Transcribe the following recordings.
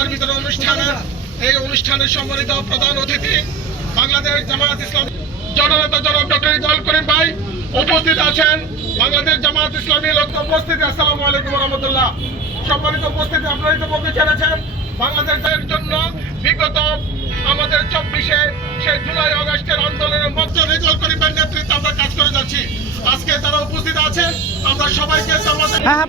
উপহার বিতরণ এই অনুষ্ঠানে সম্মানিত প্রধান অতিথি বাংলাদেশ জামায়াত ইসলাম জননেতা জনাব ডক্টর ইজাল করিম ভাই উপস্থিত আছেন। বাংলাদেশ জামায়াত ইসলামী লোক উপস্থিতি, আসসালামু আলাইকুম রহমতুল্লাহ সম্মানিত উপস্থিতি আপনারা ইতিমধ্যে জেনেছেন বাংলাদেশের জন্য বিগত আমাদের চব্বিশে সেই জুলাই আগস্টের আন্দোলনের মঞ্চ রেজাল করিমের নেতৃত্বে আমরা কাজ করে যাচ্ছি। আজকে তারা উপস্থিত আছেন। আমরা সবাইকে হ্যাঁ হ্যাঁ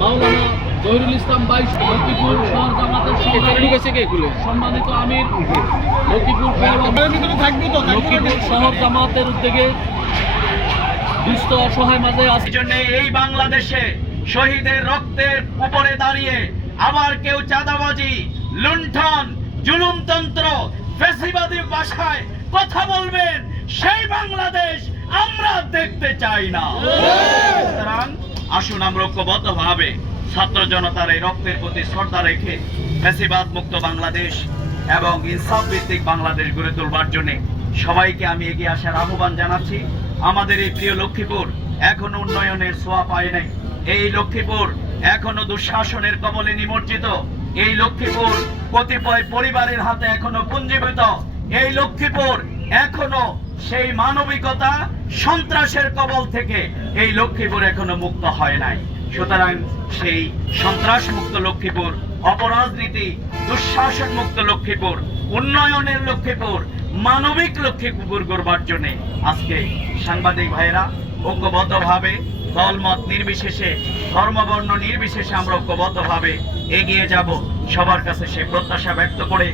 মাওলানা জহিরুল ইসলাম বাইশ লক্ষ্মীপুর শহর জামাতের সম্মানিত সম্মানিত আমির লক্ষ্মীপুর তো লক্ষ্মীপুর শহর জামাতের উদ্যোগে দুস্থ অসহায় মাঝে আজ জন্য এই বাংলাদেশে শহীদের রক্তের উপরে দাঁড়িয়ে আবার কেউ চাঁদাবাজি লুণ্ঠন জুলুমতন্ত্র ফেসিবাদী ভাষায় কথা বলবেন সেই বাংলাদেশ আমরা দেখতে চাই না। সুতরাং আসুন আমরা ঐক্যবদ্ধ ভাবে ছাত্র জনতার এই রক্তের প্রতি শ্রদ্ধা রেখে ফেসিবাদ মুক্ত বাংলাদেশ এবং ইনসাফ ভিত্তিক বাংলাদেশ গড়ে তোলবার জন্য সবাইকে আমি এগিয়ে আসার আহ্বান জানাচ্ছি। আমাদের এই প্রিয় লক্ষ্মীপুর এখনও উন্নয়নের ছোঁয়া পায় নাই। এই লক্ষ্মীপুর এখনও দুঃশাসনের কবলে নিমজ্জিত। এই লক্ষ্মীপুর কতিপয় পরিবারের হাতে এখনও পুঞ্জীভূত। এই লক্ষ্মীপুর এখনও সেই মানবিকতা সন্ত্রাসের কবল থেকে এই লক্ষ্মীপুর এখনও মুক্ত হয় নাই। সুতরাং সেই সন্ত্রাস মুক্ত লক্ষ্মীপুর, অপরাজনীতি দুঃশাসন মুক্ত লক্ষ্মীপুর, উন্নয়নের লক্ষ্মীপুর, মানবিক লক্ষ্মীপুর গড়বার জন্য আজকে সাংবাদিক ভাইরা ঐক্যবদ্ধভাবে দলমত নির্বিশেষে, ধর্মবর্ণ নির্বিশেষে আমরা ঐক্যবদ্ধভাবে এগিয়ে যাব। সবার কাছে সে প্রত্যাশা ব্যক্ত করে